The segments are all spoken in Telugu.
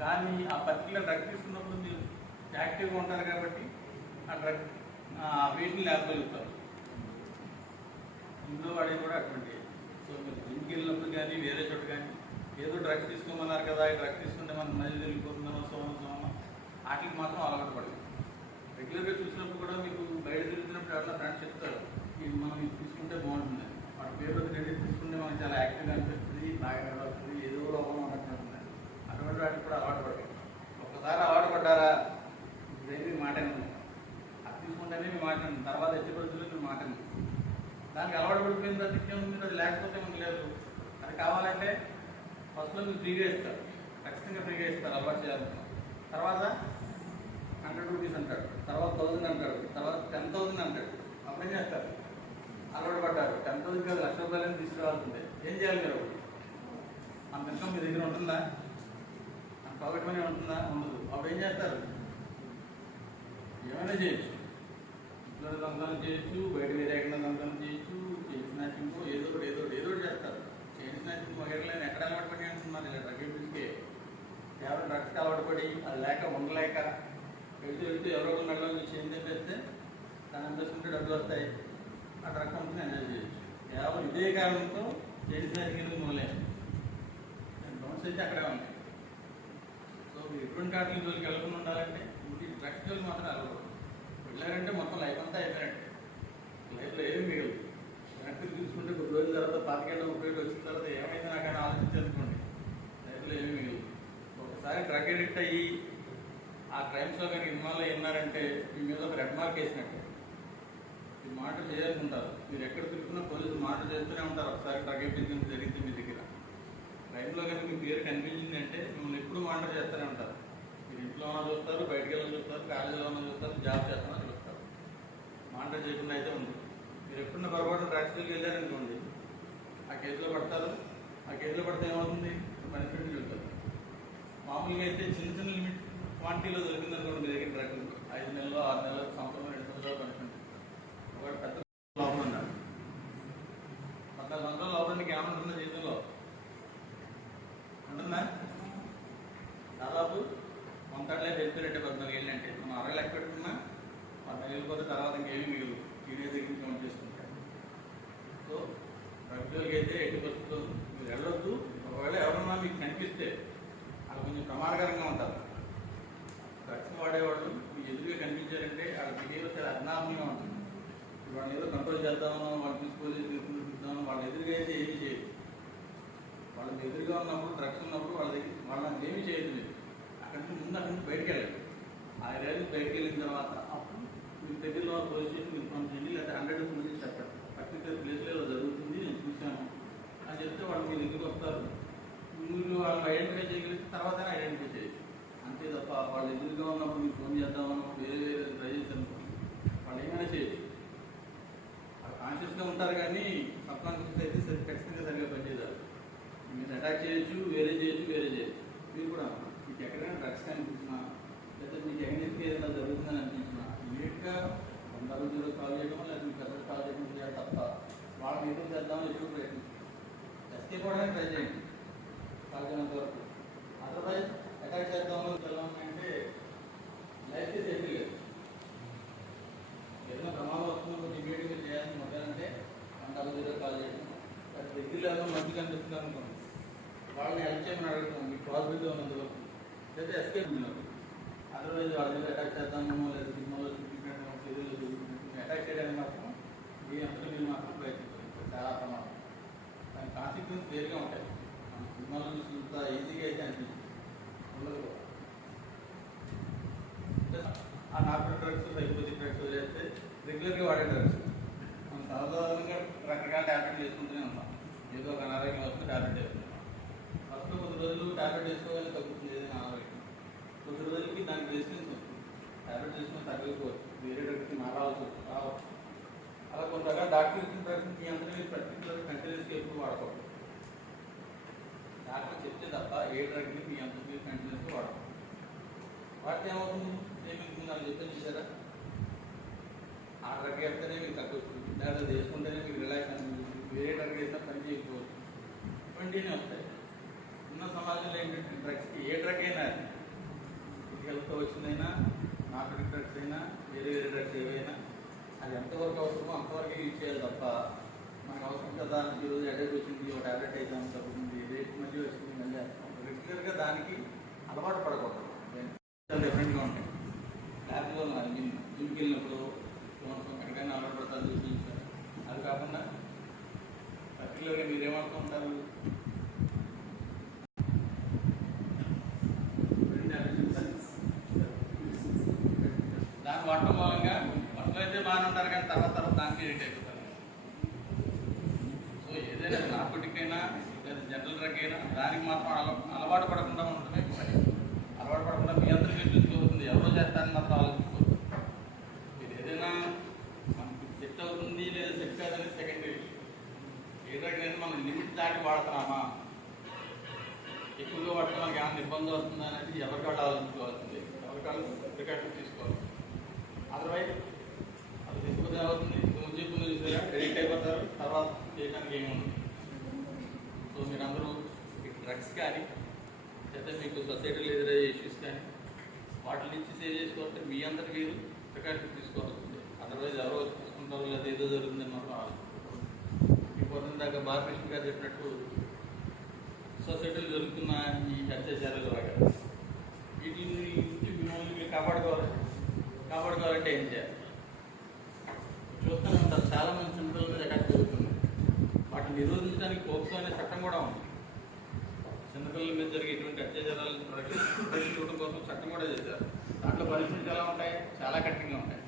కానీ ఆ పర్టికులర్ డ్రగ్ తీసుకున్నప్పుడు మీరు యాక్టివ్గా ఉంటారు కాబట్టి ఆ డ్రగ్ వేటిని లేపగలుగుతారు ఇంట్లో వాడేది కూడా అటువంటి సో మీరు జిమ్కి వెళ్ళినప్పుడు కానీ వేరే చోట కానీ ఏదో డ్రగ్ తీసుకోమన్నారు కదా ఈ డ్రగ్ తీసుకుంటే మనం మళ్ళీ వెళ్ళిపోతుందనో సోమో సోమో వాటికి మాత్రం అలవాటు పడదు. రెగ్యులర్గా చూసినప్పుడు కూడా మీకు బయట తిరుగుతున్నప్పుడు అట్లా ఫ్రెండ్స్ చెప్తారు ఇది మనం ఇది తీసుకుంటే బాగుంటుంది. వాటి పేరు క్రెడిట్ తీసుకుంటే మనకి చాలా యాక్టివ్గా అనిపిస్తుంది బాగా నడవస్తుంది ఏదో కూడా అటువంటి కూడా అలవాటు పడదు ఒక్కసారి అలవాటు పడ్డారా? దేనికి మాట అది తీసుకుంటేనే మీ మాట తర్వాత ఎట్టి పరిస్థితుల్లో మీ మాట దానికి అలవాటు పడిపోయిన తర్వాత మీరు అది లేకపోతే మనకు లేదు. అది కావాలంటే ఫస్ట్లో మీరు ఫ్రీగా ఇస్తారు. ఖచ్చితంగా ఫ్రీగా ఇస్తారు. అలవాటు చేయాలనుకున్నాం తర్వాత హండ్రెడ్ రూపీస్ అంటాడు తర్వాత థౌసండ్ అంటాడు తర్వాత టెన్ థౌసండ్ అంటాడు అప్పుడేం చేస్తారు? అలవాటు పడ్డారు. టెన్ థౌసండ్ కాదు లక్ష రూపాయలని తీసుకురావాల్సిందే. ఏం చేయాలి మీరు? అంత ఇన్కమ్ మీ దగ్గర ఉంటుందా? అంత ఉంటుందా? ఉండదు. అప్పుడు ఏం చేస్తారు? ఏమైనా చేయొచ్చు. ఇంట్లో దొంగతనం చేయొచ్చు బయట వేరే ఎక్కడ దొంగతనం చేయొచ్చు చైన్ స్నాచింగ్ ఏదో ఒకటి ఏదో ఏదో ఒకటి చేస్తారు. చైన్ స్నాచింగ్ మొగట్లని ఎక్కడ అలవాటు పడి అంటున్నారు? ఇలా డ్రగ్ యూజ్కే కేవలం డ్రగ్స్కి అలవాటు పడి అది లేక ఉండలేక వెళ్తూ వెళ్తూ ఎవరో ఒక మెడలో నుంచి చైన్ తెప్పేస్తే దాని అనిపిస్తుంటే డబ్బులు వస్తాయి. ఆ డ్రగ్ కంపెనీ ఎంజాయ్ చేయొచ్చు. కేవలం ఇదే కారణంతో చైన్ స్నాచింగ్ మొదలైంది? డౌన్స్ అయితే అక్కడే ఉన్నాయి ఎటువంటి వాటికి జోలికి వెళ్ళకుండా ఉండాలంటే ఇంటికి డ్రగ్స్ జోలికి మాత్రం వెళ్ళకూడదు వెళ్ళారంటే మొత్తం లైఫ్ అంతా అయిపోయినట్టు. లైఫ్లో ఏమి మిగిలి వెనక్కి చూసుకుంటే కొద్ది రోజుల తర్వాత పాతికేళ్ళ ముప్పై ఏళ్ళు వచ్చిన తర్వాత ఏమైంది నాకని ఆలోచించనుకోండి లైఫ్లో ఏమి మిగిలి ఒకసారి డ్రగ్ అడిక్ట్ అయ్యి ఆ క్రైమ్స్లో కానీ ఇన్వాల్వ్ అయి ఉన్నారంటే మీ మీద ఒక రెడ్ మార్క్ వేసినట్టు. ఈ మాటలు చేయాలనుకుంటారు. మీరు ఎక్కడ తిరుగుతున్నా పోలీసులు మాట చేస్తూనే ఉంటారు. ఒకసారి డ్రగ్ అడిక్ట్ జరిగితే మీరు రైతులో కానీ కనుక మీ పేరు కనిపించింది అంటే మిమ్మల్ని ఎప్పుడు మానిటర్ చేస్తూనే ఉంటారు. మీరు ఇంట్లో ఉన్న చూస్తారు బయటకు వెళ్ళని చూస్తారు కాలేజీలో ఉన్న చూస్తారు జాబ్ చేస్తామని చూస్తారు. మానిటర్ చేయకుండా అయితే ఉంది. మీరు ఎప్పుడున్న పొరపాటు డ్రగ్స్కి వెళ్ళారనుకోండి ఆ కేసులో పడతారు. ఆ కేసులో పడితే ఏమవుతుంది? పనిష్మెంట్ చూస్తారు. మామూలుగా అయితే చిన్న చిన్న లిమిట్ క్వాంటిటీలో దొరికిందనుకోండి మీ దగ్గర డ్రగ్ ఐదు నెలలు ఆరు నెలలు సంవత్సరం రెండు సంవత్సరాలు పనిష్మెంట్ ఒకటి పెద్ద లోపల ఉన్నాడు పద్నాలుగు సంవత్సరాల లోపల నీకు ఏమంటుందో జీవితంలో ఉంటుందా దాదాపు వంతడలే వెళ్ళిపోయినట్టే పద్నాలుగు ఏళ్ళు అంటే మనం అరవై లెక్క పెట్టుకున్నా పద్నాలుగు ఏళ్ళు పోతే తర్వాత ఇంకేమీ మిగులు టీనేజ్ దగ్గర నుంచి కౌంట్ చేసుకుంటారు సో రగ్జోలికి అయితే ఎట్టి పరిస్థితుల్లో మీరు వెళ్ళొద్దు ఒకవేళ ఎవరన్నా మీకు కనిపిస్తే అది కొంచెం ప్రమాదకరంగా ఉంటారు డ్రగ్స్ వాడేవాళ్ళు మీ ఎదురుగా కనిపించారంటే వాళ్ళ బిహేవియర్ చాలా అజ్ఞానంగా ఉంటుంది వాళ్ళని ఏదో కంట్రోల్ చేద్దామనో వాళ్ళు తీసుకోలేదు తీసుకుని చూద్దామో వాళ్ళ ఎదురుగా అయితే ఏమీ చేయదు వాళ్ళకి ఎదురుగా ఉన్నప్పుడు డ్రగ్స్ ఉన్నప్పుడు వాళ్ళ దగ్గర వాళ్ళని ఏమీ చేయదు మీరు. అక్కడి నుంచి ముందు అక్కడి నుంచి బయటకు వెళ్ళాలి ఆ ఏరియాకి బయటకు వెళ్ళిన తర్వాత అప్పుడు మీ దగ్గరలో పోలీస్ స్టేషన్ ఇన్ఫార్మ్ చేయండి లేదా హండ్రెడ్ గురించి చెప్పండి పర్టికులర్ ప్లేస్లో ఇలా జరుగుతుంది నేను చూశాను అని చెప్తే వాళ్ళు మీ దగ్గరికి వస్తారు మీరు వాళ్ళని ఐడెంటిఫై చేయగలిగితే తర్వాత ఐడెంటిఫై చేయొచ్చు అంతే తప్ప వాళ్ళు ఎదురుగా ఉన్నప్పుడు మీకు ఫోన్ చేద్దామని వేరే వేరే ట్రై చేశారు వాళ్ళు ఏమైనా చేయొచ్చు వాళ్ళు కాన్షియస్గా ఉంటారు కానీ సబ్ కాన్షియస్ అయితే సరి ఖచ్చితంగా సరిగా పనిచేయాలి మీరు అటాక్ చేయొచ్చు వేరే చేయొచ్చు వేరే చేయొచ్చు మీరు కూడా మీకు ఎక్కడైనా డ్రగ్స్ కనిపించినా లేదా మీకు ఎక్కడికి ఏదైనా జరుగుతుందని అనిపించినా ఇమీడియట్గా వంద జీరో కాల్ చేయడం లేదా మీకు పెద్ద కాల్ చేయడం చేయాలి తప్ప వాళ్ళని ఎదురు చేద్దామని ఎదురు ప్రయత్నించండి ఎస్కేప్ అవ్వడానికి ట్రై చేయండి. సాధ్యమైనంత వరకు. అదర్వైజ్ అటాక్ చేద్దామని వెళ్ళామంటే లైఫ్ సేఫ్టీ లేదు. ఏదైనా ప్రమాదం వస్తున్నప్పుడు ఇమీడియట్గా చేయాల్సిన మొదలంటే వన్ డబల్ జీరో కాల్ చేయడం. అది దగ్గర ఏదో మంచి కనిపిస్తుంది అనుకోండి. వాళ్ళని హెల్ప్ చేయమని అడుగుతాం మీకు పాసిబిలిటీ ఉన్నంత వరకు లేదా ఎస్కేప్ ఉన్నప్పుడు అదర్వైజ్ వాళ్ళ దగ్గర అటాక్ చేద్దామో లేదా సినిమాలో చూపించినట్టు సీరియల్లో చూపించడం అటాక్ చేయడానికి మాత్రం మీ అంత మీరు మాత్రం ప్రయత్నించాలి చాలా ప్రమాదం దాని కాన్సిక్వెన్స్ వేరుగా ఉంటాయి మన సినిమాలో చూసినంత ఈజీగా అయితే అనిపించింది ఉండదు కూడా. ఆ నార్మల్ డ్రగ్స్ సైకోపతి డ్రగ్స్ వదిలేస్తే రెగ్యులర్గా వాడే డ్రగ్స్ మనం సాధారణంగా రకరకాల ట్యాబ్లెట్లు వేసుకుంటూనే ఉంటాం ఏదో ఒక అనారోగ్యం వస్తే ట్యాబ్లెట్ వేసుకుంటాం ఫస్ట్ కొద్ది రోజులు ట్యాబ్లెట్ వేసుకోగానే తగ్గుతుంది ఏదైనా అనారోగ్యం కొద్ది రోజులకి దానికి రెసిస్టెన్స్ వస్తుంది ట్యాబ్లెట్ వేసుకుని వేరే డాక్టర్కి మారాల్సి వస్తుంది. రావచ్చు అలా కొంతగా డాక్టర్ ఇచ్చిన డ్రగ్స్ మీ అందరూ పర్టికులర్ కంటిన్యూస్గా ఎప్పుడు వాడకూడదు. డాక్టర్ చెప్తే తప్ప ఏ డ్రగ్ని మీ అందరికీ కంటిన్యూస్గా వాడకూడదు. వాడితే ఏమవుతుంది? సేవింగ్ నాకు చెప్పాను చూసారా? ఆ డ్రగ్ వేస్తేనే మీకు తగ్గొచ్చు. లేదా చేసుకుంటేనే మీకు రిలాక్స్ అనిపిస్తుంది. వేరే డ్రగ్ వేస్తే పని చేయకపోవచ్చు. ఇవన్నీ వస్తాయి. ఉన్న సమాజంలో ఏంటంటే డ్రగ్స్కి ఏ డ్రగ్ అయినా హెల్త్ వచ్చిందైనా మార్కెటింగ్ డ్రగ్స్ అయినా వేరే వేరే డ్రగ్స్ ఏవైనా అది ఎంతవరకు అవసరమో అంతవరకు యూజ్ చేయాలి తప్ప మనకు అవసరం కదా ఈరోజు హెడేక్ వచ్చింది ఒక టాబ్లెట్ అయితే తగ్గుతుంది రేట్ మధ్య వచ్చింది మళ్ళీ రెగ్యులర్గా దానికి అలవాటు పడకూడదు. డిఫరెంట్గా ఉంటాయి. ల్యాబ్లో జిమ్కి వెళ్ళినప్పుడు ఎక్కడికైనా అలవాటు పడతారు చూపించారు. అది కాకుండా పర్టికులర్గా మీరు ఏమనుకుంటారు దాన్ని వాడటం మూలంగా ఫస్ట్లో అయితే బాగానే ఉంటారు కానీ తర్వాత తర్వాత దానికి రేట్ అయిపోతారు సో ఏదైనా నార్కోటిక్ లేదా జనరల్ డ్రగ్ అయినా దానికి మాత్రం అల అలవాటు పడకుండా ఉంటుంది. అలవాటు పడకుండా మీ అందరికీ చూసుకోతుంది ఎవరో చేస్తారని మాత్రం ఆలోచించుకోవద్దు మీరు ఏదైనా మనకి సెట్ అవుతుంది లేదా సెట్ కాదని సెకండరీ ఏ డ్రగ్ అయినా మనం లిమిట్ దాటి వాడుతున్నామా? ఎక్కువగా వాడటం మనకి ఏమైనా ఇబ్బంది వస్తుందా అనేది ఎవరికి ఆలోచించుకోవాల్సింది. ఎవరికి వాళ్ళు ప్రికాషన్ తీసుకోవాలి. అదర్వైజ్ అది తీసుకుంటే అవుతుంది. ముందు చెప్పిన చూసారా? క్రెడిట్ అయిపోతారు తర్వాత చేయడానికి ఏముంది సో మీరందరూ మీకు డ్రగ్స్ కానీ లేదా మీకు సొసైటీలో ఎదురయ్యే ఇష్యూస్ కానీ వాటి నుంచి సేవ్ చేసుకోవాలంటే మీ అందరికి మీరు ప్రికాషన్ తీసుకోవాల్సింది అదర్వైజ్ ఎవరో వచ్చి లేదా ఏదో జరుగుతుందని దాకా బాలకృష్ణ గారు చెప్పినట్టు సొసైటీలో జరుగుతున్న ఈ అత్యాచారాలు వీటిని నుంచి మిమ్మల్ని మీరు కాపాడుకోవాలి. కాపాడుకోవాలంటే ఏం చేయాలి? చూస్తూనే ఉంటారు చాలా మంది చిన్నపిల్లల మీద అటాక్ జరుగుతుంది. వాటిని నిరోధించడానికి పోక్సో అనే చట్టం కూడా ఉంది. చిన్నపిల్లల మీద జరిగే ఇటువంటి అత్యాచారాలు చూడటం కోసం చట్టం కూడా చేశారు. దాంట్లో పరిస్థితులు ఎలా ఉంటాయి? చాలా కఠినంగా ఉంటాయి.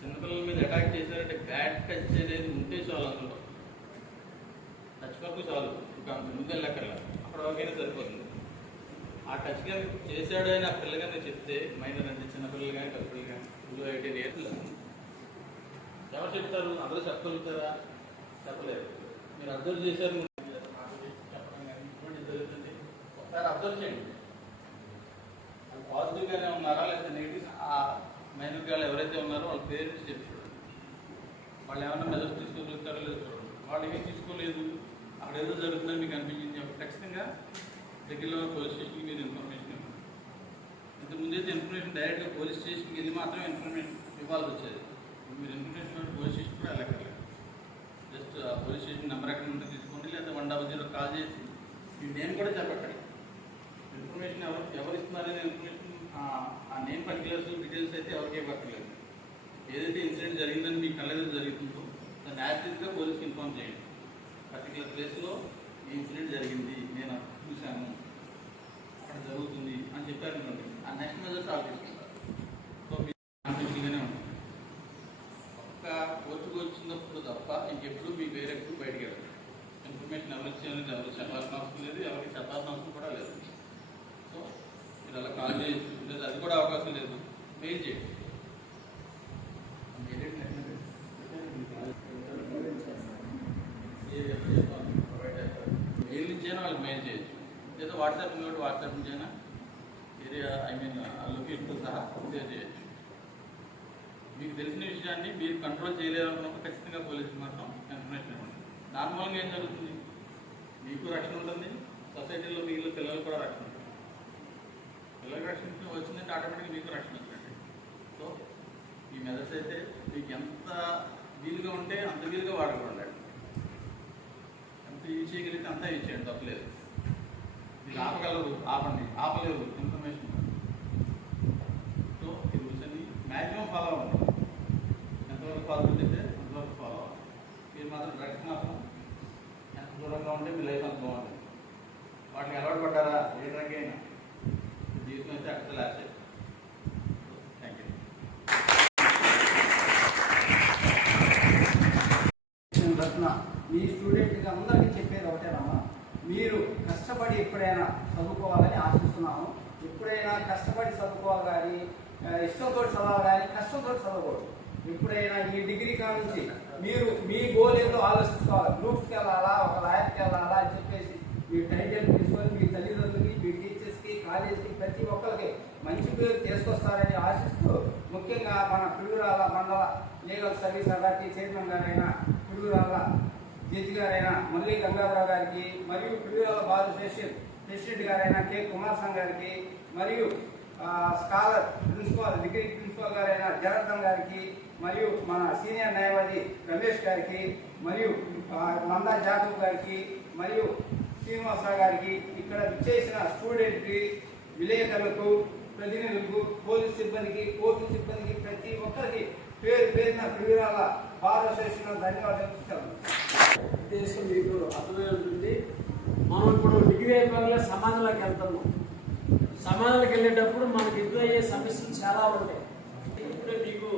చిన్నపిల్లల మీద అటాక్ చేశారంటే బ్యాడ్ టచ్ అనేది ఉంటే చాలు అందులో. టచ్ వరకు చాలు. ఇంకా ముందు వెళ్ళక్కర్లేదు అక్కడ వరకైనా సరిపోతుంది. ఆ టచ్ గన్ చేశాడు అని ఆ పిల్లగానే చెప్తే మైనర్ అంటే చిన్నపిల్లలు కానీ కప్పులు కానీ ఇందులో ఎయిటీన్ ఇయర్స్ ఎవరు చెప్తారు? అందరూ చెప్పగలుగుతారా? చెప్పలేరు మీరు అబ్జర్వ్ చేశారు చెప్పడం కానీ ఇటువంటి జరుగుతుంది. ఒకసారి అబ్జర్వ్ చేయండి. వాళ్ళు పాజిటివ్గానే ఉన్నారా లేదా నెగిటివ్ ఆ మైనర్ గాలు ఎవరైతే ఉన్నారో వాళ్ళ పేరెంట్స్ చెప్పి చూడండి. వాళ్ళు ఏమైనా మెజర్స్ తీసుకోగలుగుతారో లేదో చూడండి. వాళ్ళు ఏం తీసుకోలేదు? అక్కడ ఏదో జరుగుతుందని మీకు అనిపించింది. అప్పుడు ఖచ్చితంగా దగ్గరలో పోలీస్ స్టేషన్కి మీరు ఇన్ఫర్మేషన్ ఇవ్వండి. ఇంతకుముందు అయితే ఇన్ఫర్మేషన్ డైరెక్ట్గా పోలీస్ స్టేషన్కి వెళ్ళి మాత్రమే ఇన్ఫర్మేషన్ ఇవ్వాల్సి వచ్చేది. మీరు ఇన్ఫర్మేషన్ ఇవ్వండి పోలీస్ స్టేషన్ కూడా వెళ్ళక్కర్లేదు. జస్ట్ ఆ పోలీస్ స్టేషన్ నెంబర్ ఎక్కడ ఉంటే తీసుకోండి లేదా వన్ డబల్ జీరో కాల్ చేసి మీ నేమ్ కూడా చెప్పకండి ఇన్ఫర్మేషన్ ఎవరు ఎవరు ఇస్తున్నారనే ఇన్ఫర్మేషన్ ఆ నేమ్ పర్టికులర్స్ డీటెయిల్స్ అయితే ఎవరికి ఇవ్వక్కర్లేదు. ఏదైతే ఇన్సిడెంట్ జరిగిందని మీ కళ్ళెదురు జరుగుతుందో దాన్ని యాక్టివ్గా పోలీస్కి ఇన్ఫార్మ్ చేయండి. పర్టికులర్ ప్లేస్లో ఈ ఇన్సిడెంట్ జరిగింది నేను చూసాము అక్కడ జరుగుతుంది అని చెప్పారు అనుకోండి ఆ నెక్స్ట్ మెజర్ ఆల్ తీసుకుంటారు సో మీ కాన్ఫిడెంట్గానే ఉంటుంది ఒక్క కోర్టుకు వచ్చినప్పుడు తప్ప ఇంకెప్పుడు మీ వేరే ఎప్పుడు బయటికి వెళ్ళదు. ఇన్ఫర్మేషన్ ఎవరు ఇచ్చేది ఎవరు చెప్పాల్సిన అవసరం లేదు ఎవరికి చెప్పాల్సిన అవసరం కూడా లేదు. సో మీరు అలా కాల్ చేయొచ్చు లేదు అది కూడా అవకాశం లేదు. మెయిల్ చేయండి మెయిల్ ఏంటి? మెయిల్ నుంచైనా వాళ్ళకి మెయిల్ చేయొచ్చు లేదా వాట్సాప్ ఉంది వాట్సాప్ నుంచైనా ఏరియా ఐ మీన్ లొకేషన్తో సహా షేర్ చేయొచ్చు. మీకు తెలిసిన విషయాన్ని మీరు కంట్రోల్ చేయలేదనుకున్నప్పుడు ఖచ్చితంగా పోలీసుకి మాత్రం ఇన్ఫర్మేషన్ ఇవ్వండి. దాని మూలంగా ఏం జరుగుతుంది? మీకు రక్షణ ఉంటుంది సొసైటీలో మిగిలిన పిల్లలు కూడా రక్షణ ఉంటుంది. పిల్లలకు రక్షణ వచ్చిందంటే ఆటోమేటిక్గా మీకు రక్షణ వచ్చినట్టు. సో ఈ మెథడ్స్ అయితే మీకు ఎంత వీలుగా ఉంటే అంత వీలుగా వాడుకోండి. ఎంత యూజ్ చేయగలిగితే అంతా యూజ్ చేయండి తప్పలేదు. మీరు ఆపగలరు ఆపండి ఆపలేరు ఇన్ఫర్మేషన్ సో ఈ రూల్స్ మ్యాక్సిమం ఫాలో అవ్వండి. ఎంతవరకు ఫాలో అయితే అంతవరకు ఫాలో అవ్వాలి మీరు మాత్రం డ్రగ్స్ మాత్రం ఎంత దూరంగా ఉంటే మీ లైఫ్ అంత బాగుంటుంది. వాటికి అలవాటు పడ్డారా? ఏ డ్రగ్ అయినా మీ జీవితం అయితే అక్కడ లాస్ట్ థ్యాంక్ యూ రత్న మీ స్టూడెంట్కి అందరికీ చెప్పేది ఒకటేనమ్మా మీరు కష్టపడి ఎప్పుడైనా చదువుకోవాలని ఆశిస్తున్నాము ఎప్పుడైనా కష్టపడి చదువుకోవాలి కానీ ఆ, ఇష్టంతో చదవాలి కానీ కష్టంతో చదవకూడదు ఎప్పుడైనా ఈ డిగ్రీ కానుంచి మీరు మీ గోల్ ఏదో ఆలోచించుకోవాలి గ్రూప్స్కి వెళ్ళాలా ఒక లాయర్కి వెళ్ళాలా అని చెప్పేసి మీ టైటిల్ తీసుకొని మీ తల్లిదండ్రులకి మీ టీచర్స్కి కాలేజీకి ప్రతి ఒక్కరికి మంచి పేరు తీసుకొస్తారని ఆశిస్తూ ముఖ్యంగా మన పిడుగురాల మండల లీగల్ సర్వీస్ అథారిటీ చైర్మన్ గారైన పిడుగురాల జడ్జి గారైన మల్లి గంగాధరరావు గారికి మరియు ప్రియుల బాలు ప్రెసిడెంట్ ప్రెసిడెంట్ గారైన కె. కుమారస్వామి గారికి మరియు స్కాలర్ ప్రిన్సిపాల్ డిగ్రీ ప్రిన్సిపాల్ గారైన జనార్దన్ గారికి మరియు మన సీనియర్ న్యాయవాది రమేష్ గారికి మరియు నందా జాదవ్ గారికి మరియు శ్రీనివాసరావు గారికి ఇక్కడ విచ్చేసిన స్టూడెంట్కి విలేకరులకు ప్రతినిధులకు పోలీస్ సిబ్బందికి కోర్టు సిబ్బందికి ప్రతి ఒక్కరికి పేరు పేరిన ప్రియురాల భారతదేశంలో ధన్యవాదాలు మీకు అర్థమై ఉంటుంది మనం ఇప్పుడు డిగ్రీ అయిపోగానే సమాజంలోకి వెళ్తాము. సమాజంలోకి వెళ్ళేటప్పుడు మనకి ఎదురయ్యే సమస్యలు చాలా ఉంటాయి. ఇప్పుడే మీకు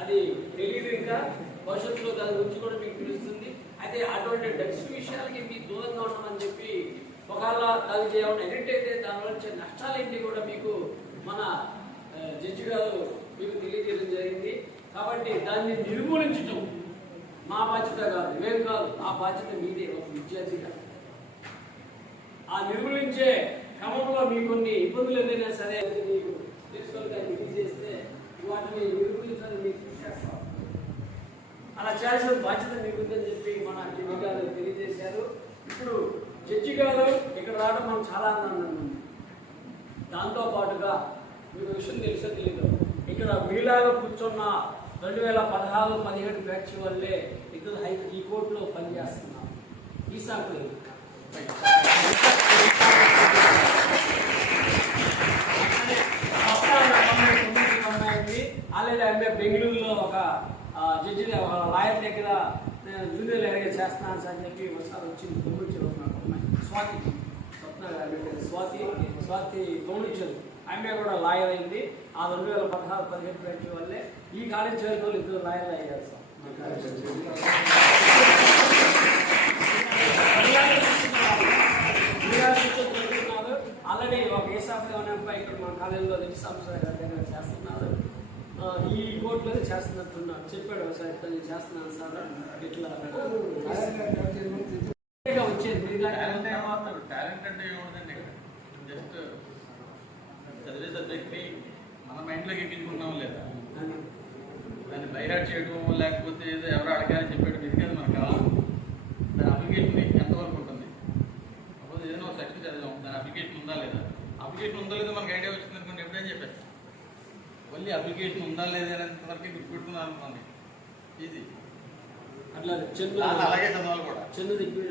అది తెలియదు ఇంకా. భవిష్యత్తులో దాని గురించి కూడా మీకు తెలుస్తుంది. అయితే అటువంటి డ్రగ్స్ విషయాలకి మీకు దూరంగా ఉండమని చెప్పి ఒకవేళ దానికి ఏమైనా ఎడిట్ అయితే దానివల్ల వచ్చే నష్టాలేంటి కూడా మీకు మన జడ్జి గారు మీకు తెలియజేయడం జరిగింది. కాబట్టి దాన్ని నిర్మూలించటం మా బాధ్యత కాదు మేము కాదు. ఆ బాధ్యత మీదే ఒక విద్యార్థిగా. ఆ నిర్మూలించే క్రమంలో మీకు కొన్ని ఇబ్బందులు ఏదైనా సరే అది మీకు తెలుసుకోవడానికి తెలియజేస్తే చేస్తే వాటిని నిర్మూలించాలని మీకు కృషి చేస్తాం అలా చేయాల్సిన బాధ్యత మీకు ఉందని చెప్పి మన జడ్జి గారు తెలియజేశారు. ఇప్పుడు జడ్జి గారు ఇక్కడ రావడం మనం చాలా ఆనందంగా ఉంది. దాంతో పాటుగా మీకు విషయం తెలుసో తెలియదు ఇక్కడ మీలాగా కూర్చున్న రెండు వేల పదహారు పదిహేడు బ్యాచ్ వల్లే ఇక్కడ హై ఈ కోర్టులో పనిచేస్తున్నాం. ఈ సాకు లేదు. ఆల్రెడీ అంటే బెంగళూరులో ఒక జడ్జి ఒక లాయర్ దగ్గర నేను జూనియర్ లాయర్గా చేస్తున్నాను సార్ అని చెప్పి ఒకసారి వచ్చింది తొమ్మిది నాకు స్వాతి స్వప్న స్వాతి స్వాతి స్వాతి తోమించదు ఆమె కూడా లాయర్ అయింది. ఆ రెండు వేల పదహారు పదిహేడు బ్యాచ్ వల్లే ఈ కాలేజ్ వాళ్ళు ఇద్దరు లాయర్లు అయ్యారు సార్. ఆల్రెడీ ఒక అనే అబ్బాయి ఇక్కడ మా కాలేజీలో రిజి సంస్థ దగ్గర చేస్తున్నారు. ఈ కోర్టులో చేస్తున్నట్టున్నారు. చెప్పాడు ఒకసారి ఇట్లా నేను చేస్తున్నాను సార్ ఇట్లా వచ్చేది మీరు టాలెంట్ కానీ ఏమవుతారు టాలెంట్ అంటే ఏముందండి జస్ట్ చదివే సబ్జెక్ట్ని మన మైండ్లోకి ఎక్కించుకున్నాం లేదా. దాన్ని బైహార్ట్ చేయడం లేకపోతే ఏదో ఎవరో అడగాలని చెప్పాడు. ఇది కాదు మనకు కావాలి. దాని అప్లికేషన్ ఎంతవరకు ఉంటుంది? అప్పుడు ఏదైనా ఒక సెక్షన్ చదివాం. దాని అప్లికేషన్ ఉందా లేదా? అప్లికేషన్ ఉందా లేదా మనకి ఐడియా వచ్చింది అనుకోండి. ఎప్పుడైనా చెప్పేస్తాం. మళ్ళీ అప్లికేషన్ ఉందా లేదా అనేంత వరకు గుర్తుపెట్టుకున్నాను అనుకోండి. ఈజీ. అట్లా అలాగే చదవాలి కూడా. చిన్నది ఇప్పుడు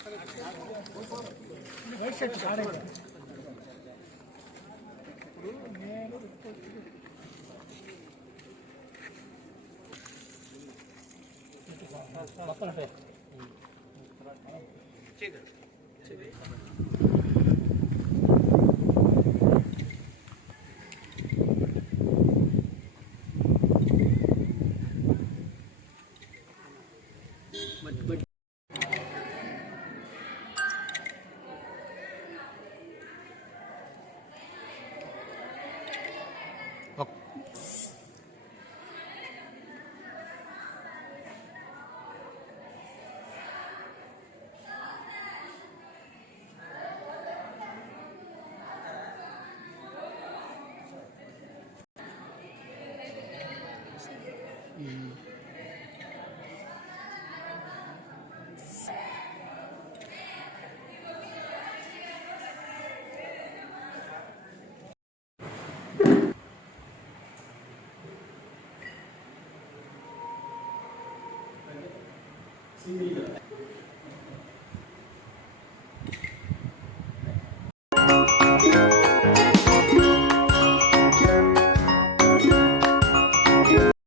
సార్ మనకి బట్ బట్ சிங்கிள்கள்